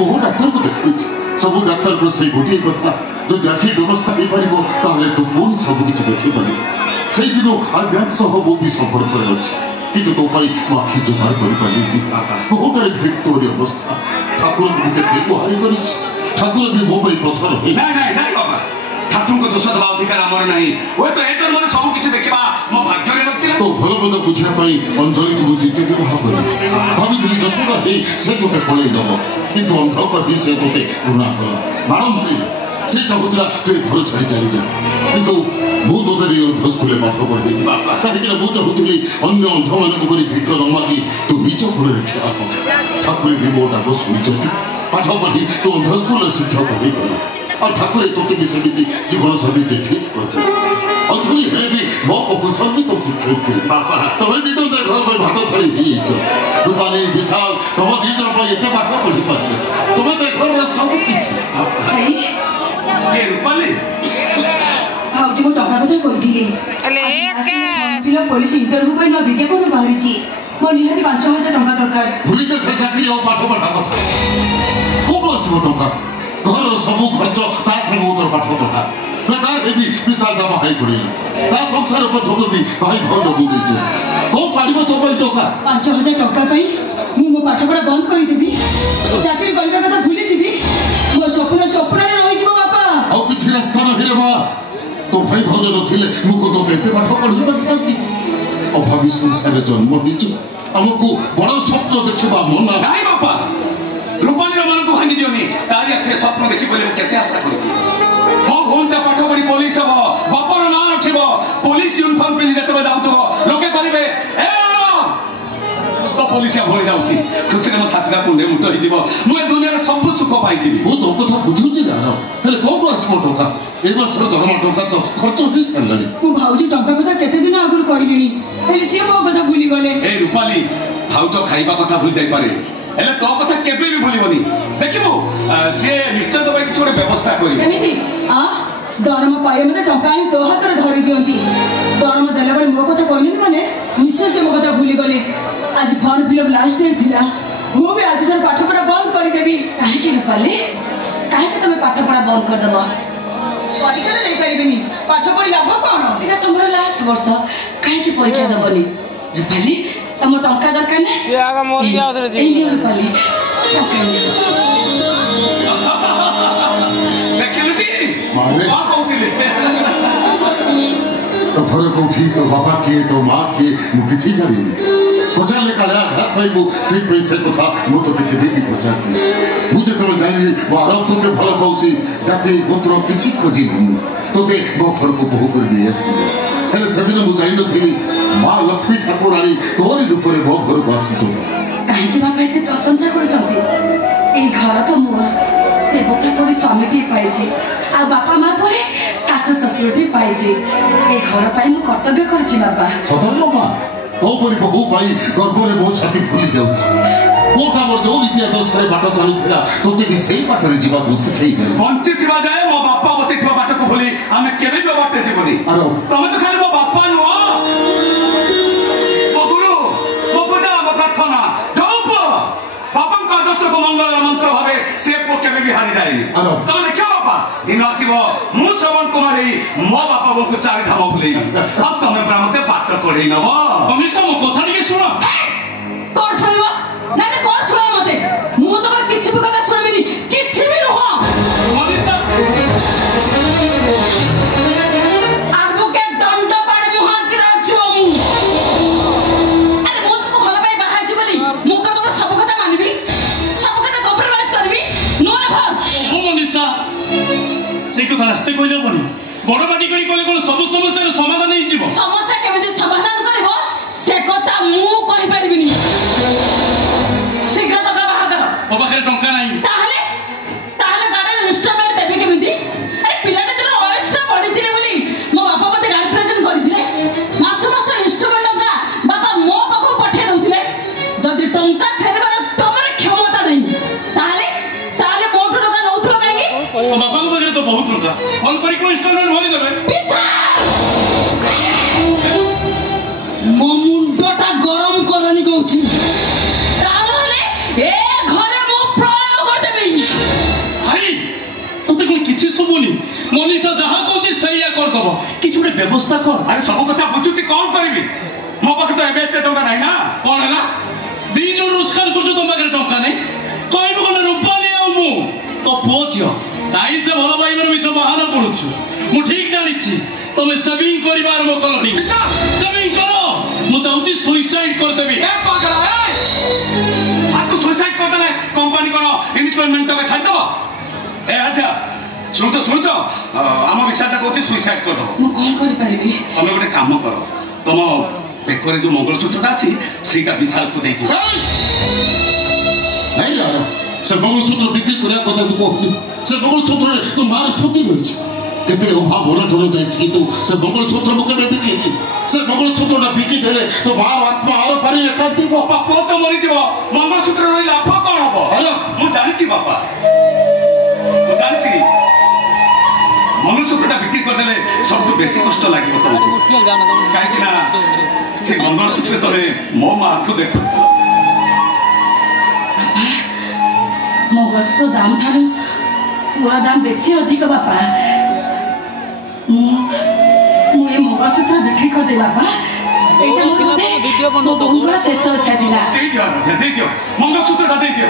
बहु डाक्तर को देखी सब डाक्तर को से गोटे कथा जो आखि व्यवस्था हो पार तो पुणी सबकि देखी पार से दिन आज्ञा सह मो भी संपर्क अच्छे कि तो आखि जोगाड़ कर बहुत भिक्टोरी अवस्था ठाकुर गुहारि कर ठाकुर भी मो पथर ठाकुर को दोष दबा अधिकार आमर नहीं वो तो ए जन्म सब किछि देखिबा मो भाग्य रे नथिला तो भल बद बुझा पई अंजलि को द्वितीय विवाह कर भाभी जुली दशुरा हे से गोटे पळे दब किंतु अंध कहि से गोटे गुना कला बाण मारि से चाहुतला तू घर छाड़ी चली जा किंतु मु तो देरी अंध स्कूल पाठ पढ़ी काहे कि मु चाहुतली अन्य अंध मानक परि भिक न मागी तू निज फुले रखा ठाकुर भी मोटा को सुनि जति पाठ पढ़ी तू अंध स्कूल शिक्षक होई गलो और ठाकुर तोते भी समिति जीवन साथी ठीक कर अधुरी है भी मो को संगीत शिक्षक बापा तबे दिदो दे घर में भात थड़ी ही रूपाली विशाल तब दी जन पर एते पाठ पढ़ी पारे तबे दे घर में सब किछ भाई ये रूपाली भाउजी को टका कथा कहि दिले अले के फिल्म पुलिस इंटरव्यू पे न विज्ञापन बाहरी छी मो निहाती 5000 टका दरकार भूली जे से चाकरी और पाठ पढ़ा को बस टका घर सब खर्च ता संग उधर पाठ पढ़ा बेकार है भी विशाल का भाई पड़े ता संसार पर जोग भी भाई भौ जोग देचे को पाड़िबो तो भाई टका 5000 टका पई मु मो पाठ पढ़ा बंद करि देबी चाकरी करबा कथा भूली जीबी मो सपना रे रहि जीवो बापा और किछ रास्ता न रे बा तो भाई भौज नथिले मु को तो केते पाठ पढ़ी बता कि अभावी संसार जन्म बिच हमको बड़ स्वप्न देखबा मना नहीं बापा रूपाली मन को भांगी दियोनी तारी अखे स्वप्न देखि बोले मु केते आशा करछि मो भोंटा पाठ पढ़ी पुलिस हो बापर ना रखिबो पुलिस यूनिफॉर्म पिनि जतबे जाउतो लोके कहबे ए तो पुलिस भोले जाउछि खुशी रे मो छात्रा पुंडे मुक्त होई जीवो मु ए दुनिया रे सब सुख पाई जीवि वो तो कथा बुझुछि ना हेले कोन आसमो टका ए वर्ष दरमा टका तो खर्च होई सल्लानी मु भाउजी टका कथा केते दिन आगुर कहिलिनी हेले से मो कथा भूली गले ए रूपाली भाउज खाइबा कथा भूली जाई पारे हेले तो कथा केबे भी भूलिबनी देखिबो से निश्चय तो किछ छोटे व्यवस्था करी एमिति आ दरमा पाए मते टका आनी तो हाथ रे धरि दियंती दरमा देला बळे मो कथा कहनी माने निश्चय से मो कथा भूली गले आज फॉर्म फिलअप लास्ट डेट थिला मु भी आज जर पाठ पढ़ा बंद करि देबी काहे के रूपाली काहे के तमे पाठ पढ़ा बंद कर दबो परीक्षा दे परिबेनी पाठ पढ़ी लाभ कोन एटा तुमरो लास्ट वर्ष काहे के परीक्षा दबनी रूपाली तम टंका दरकार ने ये आगा मोर क्या उधर जी ए रूपाली टंका देखिलु की मारे मा कहतिले तो घर कोठी तो बाबा किए तो मां किए मु किछि जानि पचाले काला हाथ भाई मु से पैसे कथा मु तो देखि भी पचार मुझे तो जानि वो आरोप तो के भलो पाउची जाते गोत्र किछि खोजी तो ते मो घर को बहु कर दिए आसी हेले सदिन मु जानि नथिली मां लक्ष्मी ठाकुरानी तोरी रूप रे मो घर को आसी तो काहे के बापा एते प्रशंसा करू चंती ए घर तो मोर देवता परी स्वामीटी पाइछि आ बापा मां परे सासु ससुरटी पाइछि ए घर पाई मु कर्तव्य करछि बापा सदन मां तो परी बहु पाई गर्भ रे मो छाती फुली जाउछि कोठा मोर जो रीति आदर्श रे बाटो चलुथिला तोते भी सेही बाटे रे जीवा को सिखै दे बंची थिबा जाय मो बापा बते थिबा बाटो को भूली आमे केबे भी बाटे जीवनी अरे तमे तो खाली मो बापा नो मो गुरु मो पूजा मो प्रार्थना जप बापा का आदर्श को मंगल मंत्र भावे से को केबे भी हारि जायनी अरे तमे देखो बापा दिन आसीबो मु श्रवण कुमारी मो बापा को चारि धाम भूली अब तमे ब्राह्मण पाठ कोढै नबो हमेशा मो कथा के सुनो कोन सुनबो नाले कोन सुनाय मते मु तो किछि भी कथा सुनबिनी किछि भी नुह मनीषा एडवोकेट दंड पाड़ मुहांती राजो अरे मो तो भलो भाई बाहर छि बोली मु का तो सब कथा मानबी सब कथा कॉम्प्रोमाइज करबी नो ना भर ओ मनीषा से कथा रास्ते कइले बनी बड़ बाटी करी कोन सब समस्या रे समाधान हे जीवो समस्या केमिति समाधान करबो से कथा मु कहि परिबिनी शीघ्र टका बाहर कर ओ पाखरे टंका नाही ताहले गाडा इंस्ट्रूमेंट देबे केमिति अरे पिलाटे तोर वयस पढिथिले बोली मो बापा मते गाडी प्रेजेंट करिथिले मास इंस्ट्रूमेंट टंका बापा मो पाखो पठे दउथिले जदि टंका फेरबार तमर क्षमता नहीं ताहले मोटो टका नउथलो काहे ओ बापा को पाखरे तो बहुत टंका फोन करी को इंस्टॉलमेंट भरी देबे मो मुंडटा गरम करनी कहउछि ताहले ए मनीषा जहाँ कौच सही करदब कि व्यवस्था कर। अरे सब कथा बुझुची कौन करी मो पाखे तो एबे एते टंका नहीं ना कौन है दी जन रोजगार कर तुम पाखे टंका नहीं कह कौन रूपाली आउ तो पुओ झील कहीं से भल पाइबार मिछ बाहाना करुछु मु ठीक जानी तुम सेविंग करवा आरंभ कलनी सेविंग कर मु चाहूँ सुइसाइड करदेवी ए पागल ए आ तू सुसाइड कर देले कंपनी कोन इन्स्टॉलमेंट टका छाड़ दबो ए आद्या सुन तो आम विशाखा कहते सुइसाइड कर दबो मु कौन करि परिबी तमे गोटे काम करो तुम पेकर जो मंगलसूत्रटा अच्छी सेटा विशाल को दे दियो नहीं यार से मंगलसूत्र बिक्री करिया कथा तू कहली से मंगलसूत्र रे तो मार स्मृति रहिछ केते अभाव बोला ठोल जाय छी तू से मंगलसूत्र मुके में बिकेली से मंगलसूत्रटा बिकी देले तो मार आत्मा आरो पारी एका दिबो बापा तो मरि जीवो मंगलसूत्र रही लाभ कोन हबो हेलो मु जानि छी बापा मु जानि छी मंगलसूत्रटा बिक्री कर देले सबटु बेसी कष्ट लागिबो तुमको काहे कि ना से मंगलसूत्र तले मो मा आंखु देखो मंगलसूत्र दाम थारू पूरा दाम बेसी अधिक बापा मु ए मंगलसूत्र बिक्री कर दे बापा एटा मोर बोधे मो बोंगर शेष इच्छा थिला दे दियो मंगलसूत्रटा दे दियो